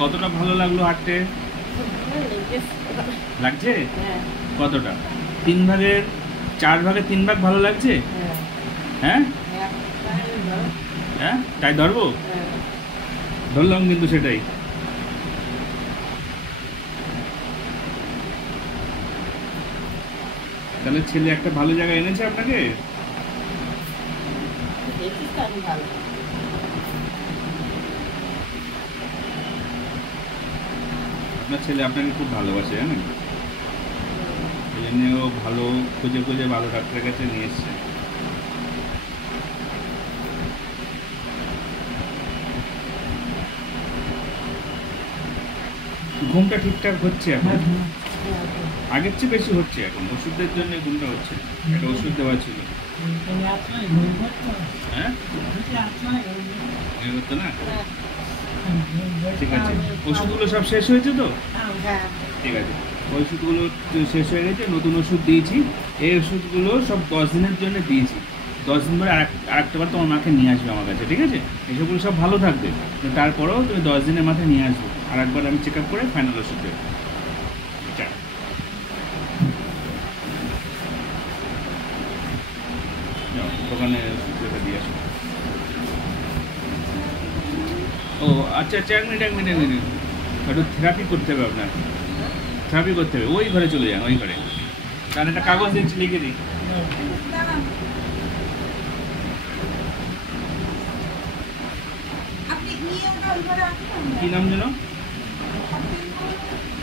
কতটা ভালো লাগলো হাঁটতে? লাগছে কতটা? 3 ভাগের 4 ভাগে 3 ভাগ ভালো লাগছে? হ্যাঁ হ্যাঁ, তাই ধরবো? ধরলাম কিন্তু সেটাই। তাহলে ছেলে একটা ভালো জায়গায় এনেছে আপনাকে। আপনার ছেলে আপনাকে খুব ভালোবাসে জানেন, এই জন্য ও ভালো খুঁজে খুঁজে ভালো ডাক্তারের কাছে নিয়ে এসছে। ঘুমটা ঠিকঠাক হচ্ছে এখন? আগের চেয়ে বেশি হচ্ছে এখন, ওষুধের জন্য ঘুমটা হচ্ছে। একটা ওষুধ দেওয়া ছিল। হ্যাঁ করতো না? ঠিক আছে, ওষুধগুলো সব শেষ হয়েছে তো? ঠিক আছে, ওষুধগুলো শেষ হয়ে গেছে, নতুন ওষুধ দিয়েছি। এই ওষুধগুলো সব 10 দিনের জন্য দিয়েছি। 10 দিন পরে আরেকটা বার তোমার মাকে নিয়ে আসবে আমার কাছে, ঠিক আছে? এসবগুলো সব ভালো থাকবে, তারপরেও তুমি 10 দিনের মাথায় নিয়ে আসবে, আর একবার আমি চেক আপ করে ফাইনাল ওষুধ দেবো। দোকানে ওষুধটা দিয়ে আসবো। ও আচ্ছা আচ্ছা, এক মিনিট একটু থেরাপি করতে হবে আপনার, থেরাপি করতে হবে। ওই ঘরে চলে যান, ওই ঘরে। কারণ একটা কাগজ দিচ্ছি, লিখে দিই। কি নাম যেন?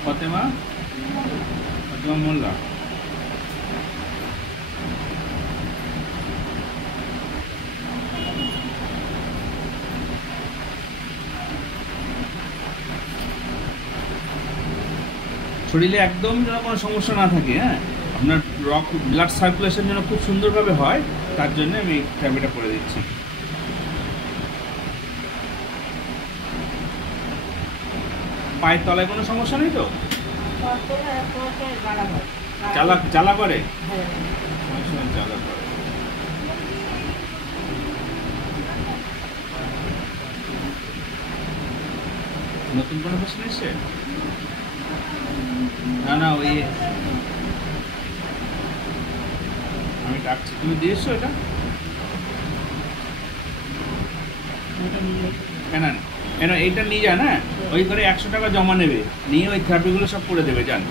ফতেমা মোল্লা। শরীরে একদম যেন কোনো সমস্যা না থাকে, হ্যাঁ, আপনার ব্লাড সার্কুলেশন যেন খুব সুন্দরভাবে হয়, তার জন্য আমি থেরাপিটা করে দিচ্ছি। পায়ের তলায় কোনো সমস্যা নেই তো? জ্বালা করে? জ্বালা করে। নতুন কোনো পেশেন্ট এসছে? না ওই আমি ডাকছি, তুমি দিয়েছো এটা? কেন এইটা নিয়ে যান, হ্যাঁ, ওই করে 100 টাকা জমা নেবে, নিয়ে ওই থেরাপিগুলো সব করে দেবে, যান।